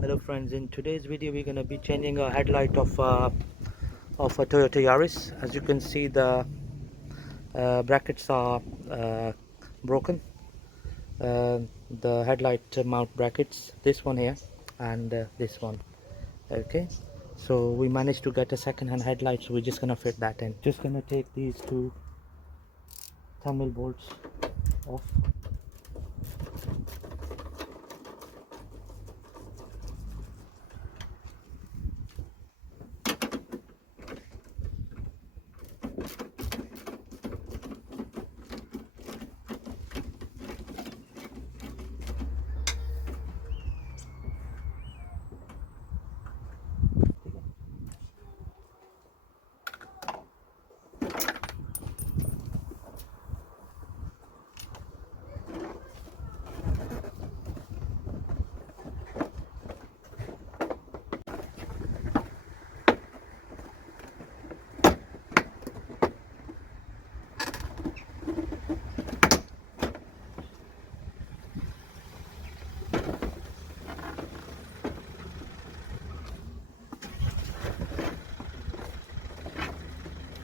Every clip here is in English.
Hello friends, in today's video we're going to be changing a headlight of a Toyota Yaris. As you can see, the brackets are broken. The headlight mount brackets, this one here and this one. Okay, so we managed to get a second-hand headlight, so we're just going to fit that in. Just going to take these two terminal bolts off.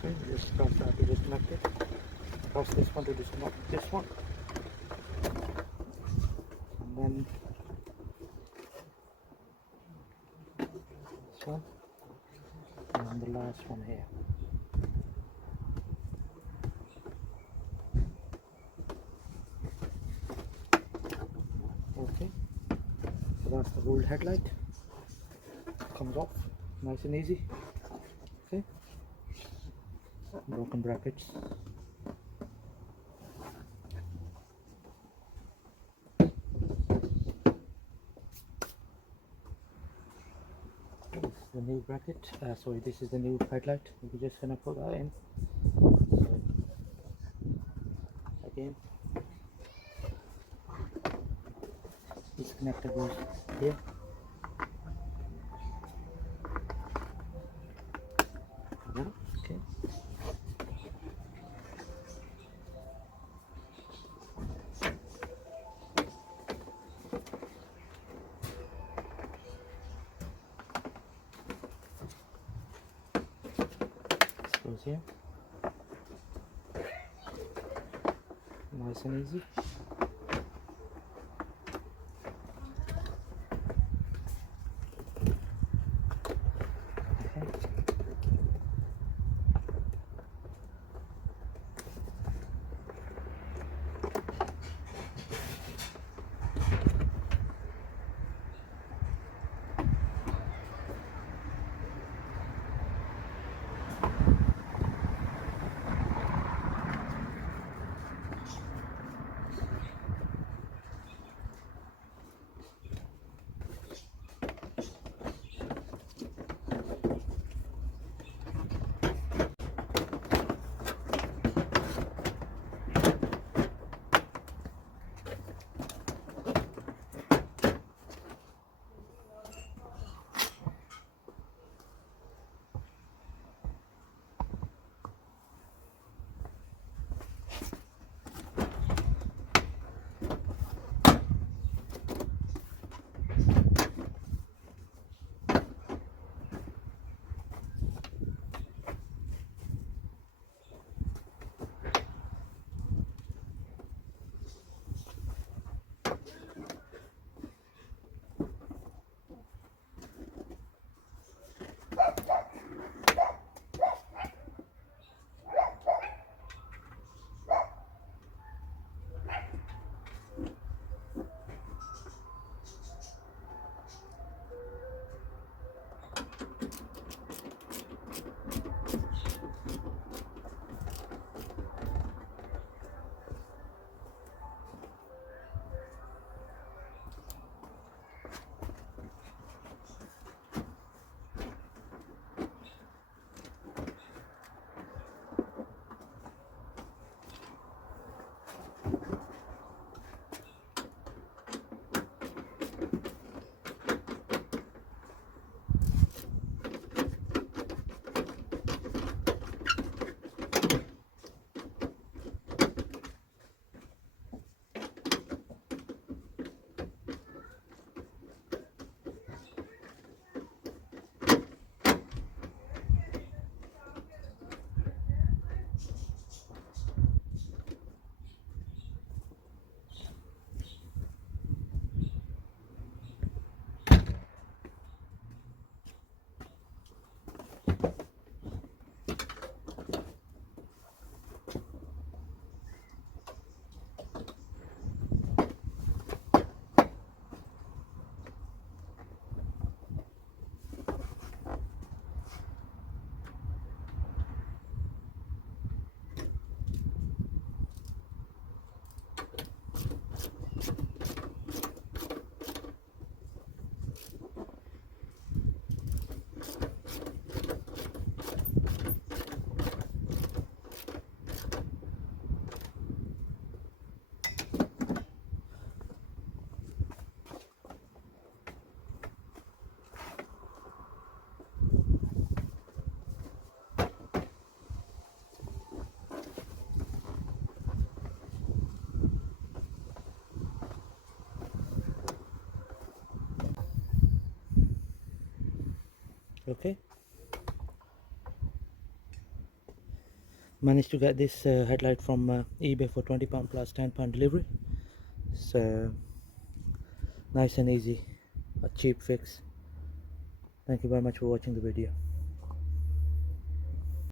Okay, just press that to disconnect it. Press this one to disconnect this one, and then this one, and then the last one here. Okay, so that's the old headlight. Comes off nice and easy. Okay, broken brackets. This is the new bracket. Sorry, this is the new headlight. We're just gonna put that in. So, again, this connector goes here. Yeah, okay. This goes here. Nice and easy. Okay. Okay, managed to get this headlight from eBay for £20 plus £10 delivery. So nice and easy, a cheap fix. Thank you very much for watching the video.